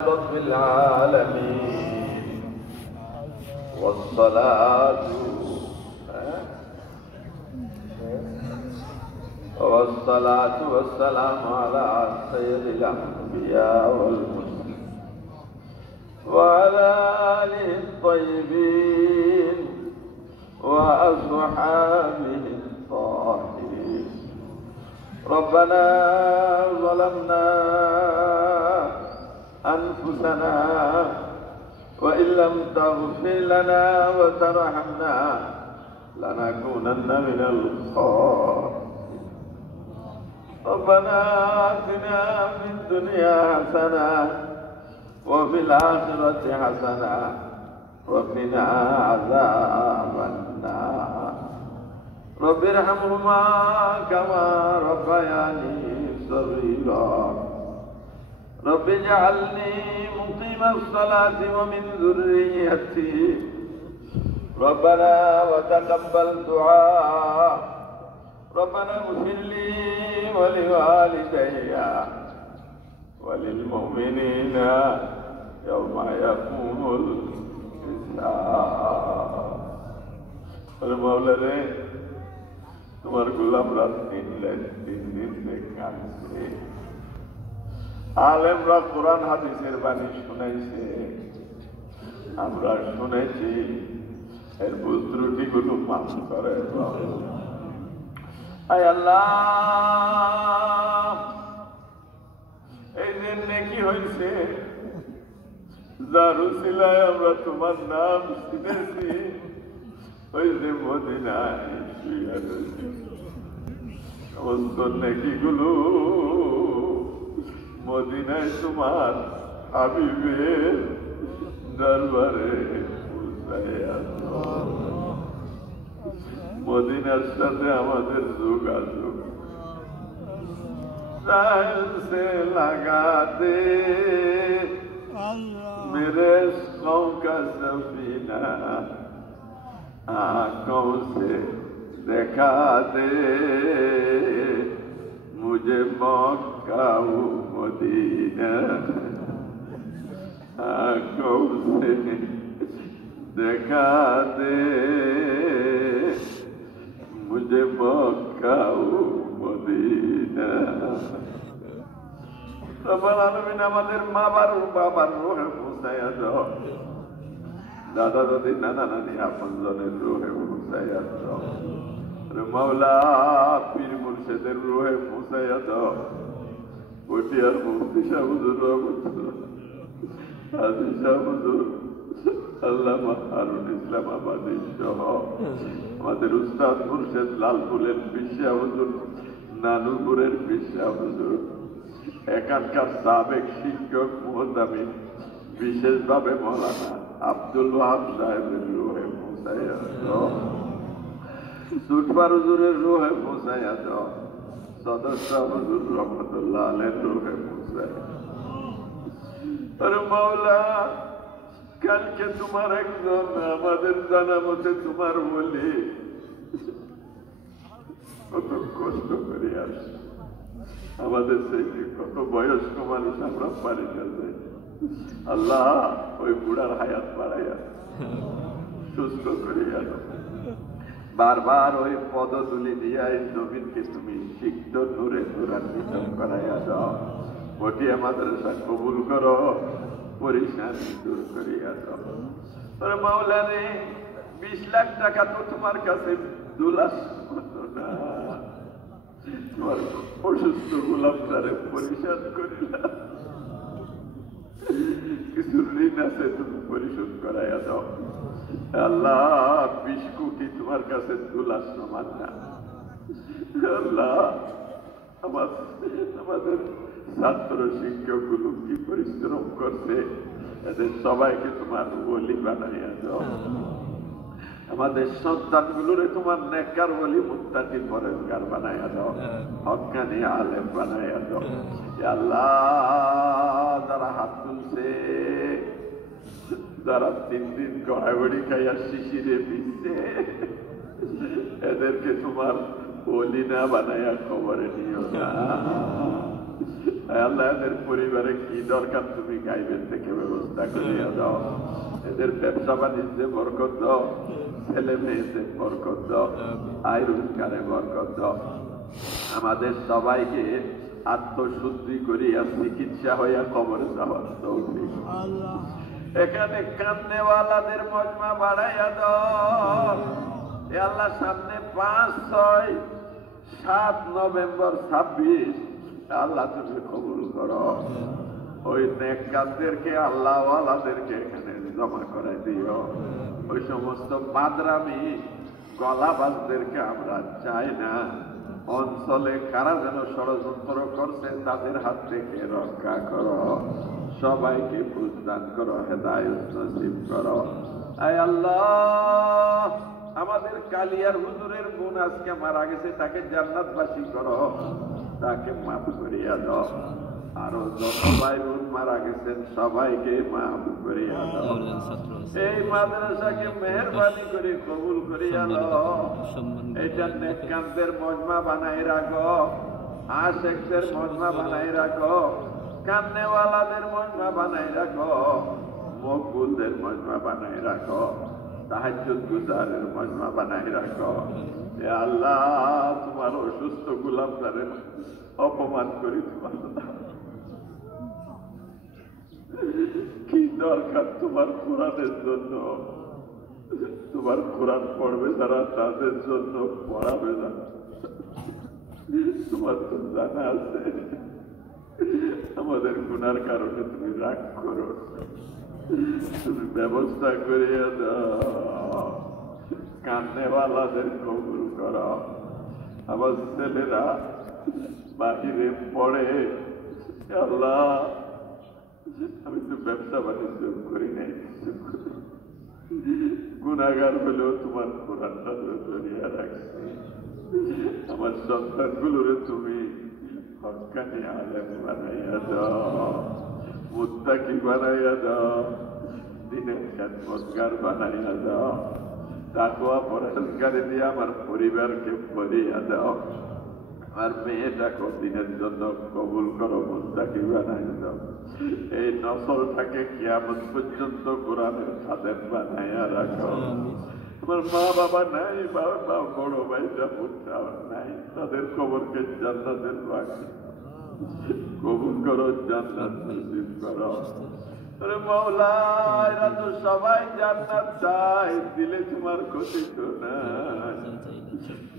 رب العالمين والصلاة والسلام على سيد الأنبياء والمرسلين وعلى آله الطيبين وأصحابه الطاهرين. ربنا ظلمنا أنفسنا وإن لم تغفر لنا وترحمنا لنكونن من الخاسرين. ربنا آتنا في الدنيا حسنة وفي الآخرة حسنة وقنا عذاب النار. رب ارحمهما كما ربياني صغيرا. رب اجعلني مقيم الصلاة ومن ذريتي. ربنا وتقبل دعاء. ربنا اغفر لي ولوالدي وللمؤمنين يوم يقوم الحساب. মওলা রে, তোমার গোলামরা 3 দিন কাঁদছে। আলেমরা কোরআন হাদিসের বাণী শুনাইছে, আমরা শুনেছি, এর ভুল ত্রুটিগুলো মাফ করে দাও। আয় আল্লাহ, এই দিন নেকি হয়েছে, যার উসিলায় আমরা তোমার নাম শুনেছি, ওই যে মদিনায় শুয়ে রয়েছে, সমস্ত নেকিগুলো মদিনায় তোমার হাবিবের দরবারে পৌঁছাইয়া দাও। মদিনার সাথে আমাদের যোগাযোগ से लगा दे मेरे कौम का सफीना, आंखों से देखा दे मुझे मक्का मदीना, आंखों से देखा दे मुझे मक्का মদিনা। রব্বুল আলামিন আমাদের মা বাবার রূহে পৌঁছাইয়া দাও, দাদা দাদি নানা নানি আপনজনের রূহে পৌঁছাইয়া দাও। মাওলা পীর মুর্শিদের রূহে পৌঁছাইয়া দাও। পটিয়ার মুফতি শাহ হুজুর রহমতুল্লাহ, হাজী শাহ হুজুর, আল্লামা হারুন ইসলাম আবাদী সহ আমাদের উস্তাদ মুর্শিদ লালপুরের পিসা হুজুর, নানুপুরের পিসা হুজুর, এখানকার সাবেক শিক্ষক মুহতামিম, বিশেষভাবে মৌলানা আব্দুল ওয়াহাব সাহেবের রূহে পৌঁছাইয়া দাও। সুটবার হুজুরের রূহে পৌঁছাইয়া দাও। সদস্য হুজুর রহমতুল্লাহ আলাইহির রূহে পৌঁছাইয়া দাও। মাওলা, কালকে তোমার একজন আমাদের জানা মতে তোমার বলি কত কষ্ট করে আসে, আমাদের সেই কত বয়স্ক মানুষ আমরা পারি না। আল্লাহ ওই বুড়ার হায়াত বাড়াইয়া সুস্থ করিয়া দাও। বারবার ওই পদতুলি দিয়া এই জমিনকে তুমি সিক্ত নূরে নূরান্বিত করাইয়া দাও। পটিয়া মাদ্রাসা কবুল করো, পরিশানি দূর করিয়া দাও। মাওলা রে, 20 লাখ টাকা তো তোমার কাছে দুলাস মতো না, তোমার অসুস্থ গোলামটারে পরিশোধ করিলা, কিছু ঋণ আছে তুমি পরিশোধ করাইয়া দাও। আল্লাহ, 20 কোটি তোমার কাছে দুলাস সমান না। আল্লাহ, আমাদের ছাত্র শিক্ষকগুলো কি পরিশ্রম করছে, এদের সবাইকে তোমার ওলি বানাইয়া দাও। আমাদের সন্তানগুলোরে তোমার নেককার ওলি মুত্তাকি পরেজগার বানাইয়া দাও, হক্কানি আলেম বানাইয়া দাও। আল্লাহ, যারা হাত তুলছে, যারা 3 দিন গড়াগড়ি খাইয়া শিশিরে পিছছে, এদেরকে তোমার ওলি না বানাইয়া খবরে নিও না। আল্লাহ এদের পরিবারে কি দরকার তুমি গাইবের থেকে ব্যবস্থা করিয়া দাও, এদের ব্যবসা বাণিজ্যে বরকত দাও, ছেলে মেয়েতে বরকত দাও, আয় রোজগারে বরকত দাও। আমাদের সবাইকে আত্মশুদ্ধি করিয়া চিকিৎসা হইয়া কবরে যাওয়ার তৌফিক। এখানে কান্নেওয়ালাদের মজমা বাড়াইয়া দাও। এ আল্লাহ সামনে 5, 6, 7 নভেম্বর 26 আল্লাহ তুমি কবুল করো। ওই নেককারদেরকে আল্লাহওয়ালাদেরকে এখানে জমা করে দিও। ওই সমস্ত মাদরামি গলাবাজদেরকে আমরা চাই না। অঞ্চলে কারা যেন ষড়যন্ত্র করছে তাদের হাত থেকে রক্ষা করো। সবাইকে বুঝদান করো, হেদায়েত নসিব করো। আয় আল্লাহ, আমাদের কালিয়ার হুজুরের বোন আজকে মারা গেছে, তাকে জান্নাতবাসী করো, তাকে মাফ করিয়া দাও। আরো যত ভাই বোন মারা গেছেন সবাইকে মাফ করিয়া দাও। এই মাদ্রাসাকে মেহেরবানি করে কবুল করিয়া দাও। এটা নেককারদের মজমা বানাই রাখো, আশেকদের মজমা বানাই রাখো, কান্নেওয়ালাদের মজমা বানাই রাখো, মকবুলদের মজমা বানাই রাখো, তাহাজ্জুদ গুজারের মজমা বানাই রাখো। এ আল্লাহ, তোমার অসুস্থ গোলামদের অপমান করি তোমার কি দরকার তোমার কোরআনের জন্য? তোমার কোরআন পড়বে যারা তাদের জন্য পড়াবে না। তোমার তো জানা আছে আমাদের গুনার কারণে তুমি রাগ করো, তুমি ব্যবস্থা করিয়া দাও। কান্নেওয়ালাদের কবুল করো। আমার ছেলেরা বাহিরে পড়ে, আল্লাহ আমি তো ব্যবসা বাণিজ্য করি নাই, গুনাহগার হলেও তোমার কোরআনটা ধরিয়া রাখছি। আমার সন্তানগুলোরে তুমি হক্কানি আলেম বানাইয়া দাও, মুত্তাকি বানাইয়া দাও, দিনের খেদমতগার বানাইয়া দাও, তাকওয়া পরহেজগারি দিয়ে আমার পরিবারকে ভরিয়া দাও। আর মেয়েটাকে দিনের জন্য কবুল করো, মুত্তাকি বানাইয়া দাও। এই নসলটাকে কিয়ামত পর্যন্ত কোরআনের খাদেম বানাইয়া রাখো। আমার মা বাবা নাই, বাবা বড় ভাইটা বোনটা নাই, তাদের কবরকে জান্নাতের বাকি কবুল করো, জান্নাত নসিব করো। আরে মাওলা, এরা তো সবাই জান্নাত চায়, দিলে তোমার ক্ষতি তো নাই।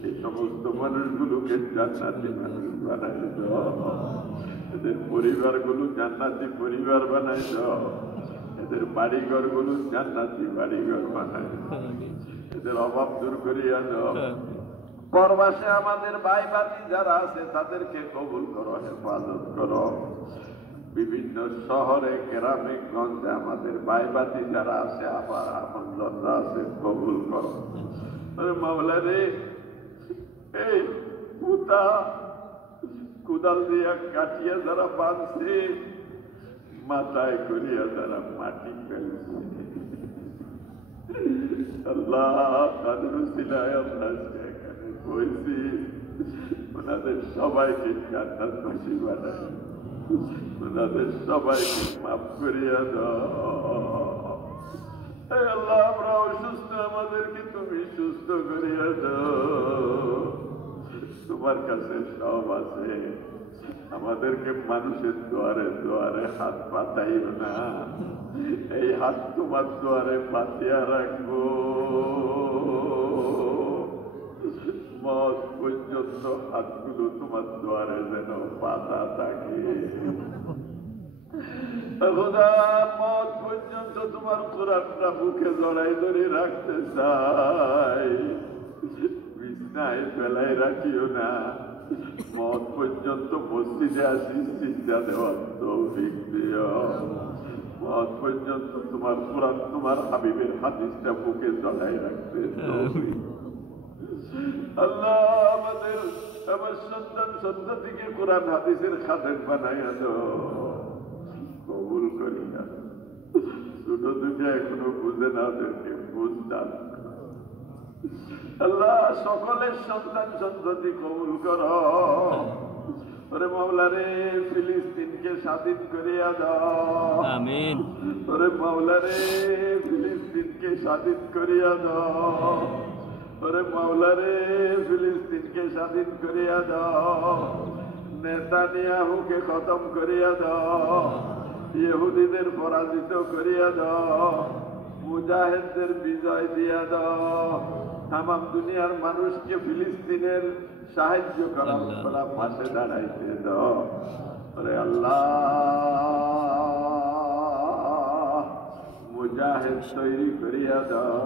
এই সমস্ত মানুষগুলোকে জান্নাতি মানুষ বানাই দাও, এদের পরিবারগুলো জান্নাতি পরিবার বানাই দাও, এদের বাড়িঘর গুলো জান্নাতি বাড়িঘর বানাই দাও, এদের অভাব দূর করিয়া দাও। পরবাসে আমাদের ভাই বাতি যারা আছে তাদেরকে কবুল করো, হেফাজত করো। বিভিন্ন শহরে গ্রামে গঞ্জে আমাদের ভাই বাতি যারা আছে, আবার আপনজনরা আছে, কবুল করো। মাওলা রে, এই পুতা কুদাল দিয়া কাটিয়া যারা বাঁধছে, মাথায় করিয়া যারা মাটি ফেলছে, আল্লাহ তাদের উসিলায় আমরা এখানে বলছি, ওনাদের সবাইকে জান্নাতবাসী বানাই, ওনাদের সবাইকে মাফ করিয়া দাও। আল্লাহ, আমরা অসুস্থ, আমাদেরকে তুমি সুস্থ করিয়া দাও। তোমার কাছে সব আছে, আমাদেরকে মানুষের দুয়ারে দুয়ারে হাত পাতাইও না। এই হাত তোমার দুয়ারে পাতিয়া রাখবো, মত পর্যন্ত হাতগুলো তোমার দুয়ারে যেন পাতা থাকে। মত পর্যন্ত তোমার কোরআনটা বুকে জড়াই ধরে রাখতে চাই, বিছনায় ফেলাই রাখিও না। মত পর্যন্ত মসজিদে আসি চিন্তা দেওয়ার তৌফিক দিও। মত পর্যন্ত তোমার কোরআন, তোমার হাবিবের হাদিসটা বুকে জড়াই রাখতে তৌফিক। আল্লাহ, আমার সন্তান সন্ততিকে কোরআন হাদিসের খাদেম বানাইয়া দাও, কবুল করিয়া। ছোট দুটা এখনো বুঝে না, ওদেরকে বুঝতাম। আল্লাহ, সকলের সন্তান সন্ততি কবুল করো। ওরে মাওলা রে ফিলিস্তিনকে স্বাধীন করিয়া দাও আমিন ওরে মাওলা রে ফিলিস্তিনকে স্বাধীন করিয়া দাও ওরে মাওলা রে ফিলিস্তিনকে স্বাধীন করিয়া দাও নেতানিয়াহুকে খতম করিয়া দাও ইহুদিদের পরাজিত করিয়া দাও মুজাহিদদের বিজয় দিয়া দাও তামাম দুনিয়ার মানুষকে ফিলিস্তিনের সাহায্য করার পাশে দাঁড়াইতে দাও ওরে আল্লাহ মুজাহিদ তৈরি করিয়া দাও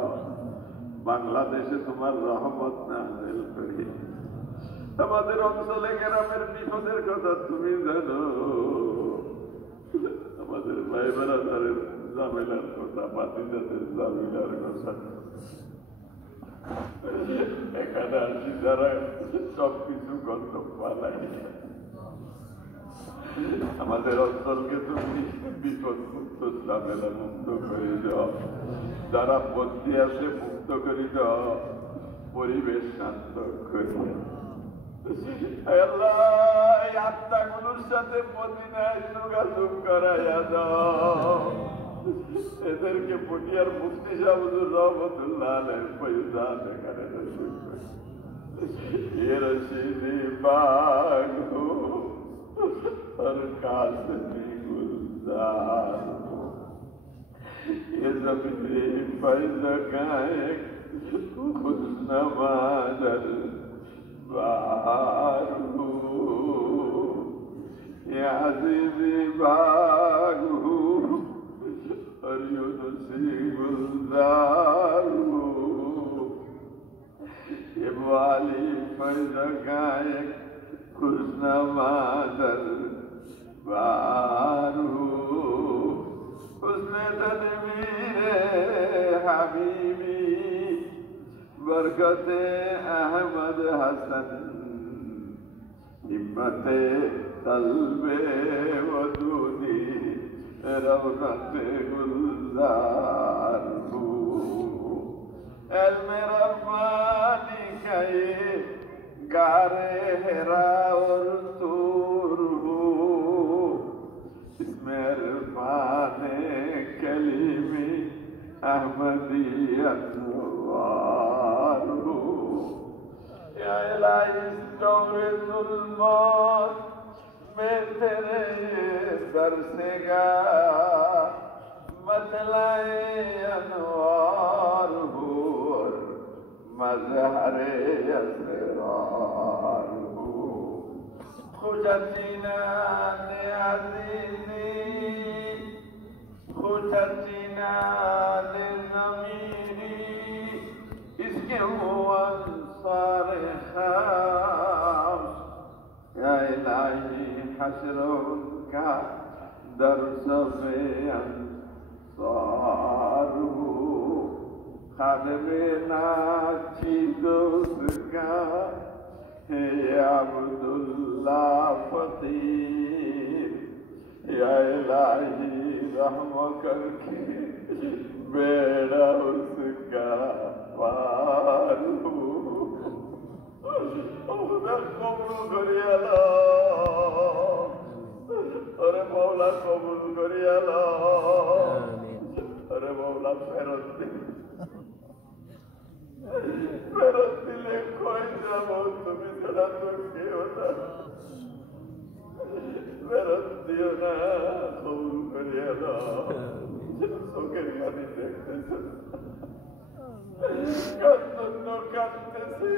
বাংলাদেশে তোমার রহমত নাযিল করি আমাদের অঞ্চলে গ্রামের বিপদের কথা তুমি জানো আমাদের ভাই বেড়াদারের জামেলার কথা বাতিজাদের জামেলার কথা এখানে আসি যারা সবকিছু গন্তব্য পালাই আমাদের অঞ্চলকে তুমি বিপদ মুক্ত জামেলা মুক্ত করে দাও যারা বন্দী আছে মুক্ত করে দাও পরিবেশ শান্ত করে আত্মাগুলোর সাথে মদিনায় যোগাযোগ করাইয়া দাও এদেরকে পটিয়ার মুফতি সাহেব হুজুর রহমতুল্লাহ আলাইহি ফয়জান এখানে নসিব করে ये रशीदी बाग हो और कासमी गुलजार हो ये ज़मीने फैज़ गाए खुद नमाज़र बार हो ये अज़ीज़ी बाग हो और यूनुसी गुलजार हो ये वाली फैज़ गाए खुशनमादर बार हो उसने तनवीरे हबीबी बरकते अहमद हसन हिम्मते तलबे वदूदी रौनते गुलजार हो इल्म रब्बानी का ये गारे हेरा और तूर हो इसमें इरफाने कलीमी अहमदियत वार हो या इलाही इस दौरे जुल्मत में तेरे दर से गा मतलाए अनवार हो मज़हरे असरार हो खुजतीना ने अज़ीज़ी खुजतीना ने नमीरी इसके हुआ अंसार खास या इलाही हश्रों का दर्स में अंसार हो खादमे नाची दोस्त का है अब्दुल्लाह फकीर या इलाही रहम करके बेड़ा उसका पार हो उधर कबूल करिया ला अरे मौला कबूल करिया ला अरे मौला फेरत दे फेरत दिले कोई जाबो তুমি ছাড়া তোর কেউ না फेरत दियो ना कबूल करिया ला চোখের পানি দেখতেছে কান্দন কান্দতেছে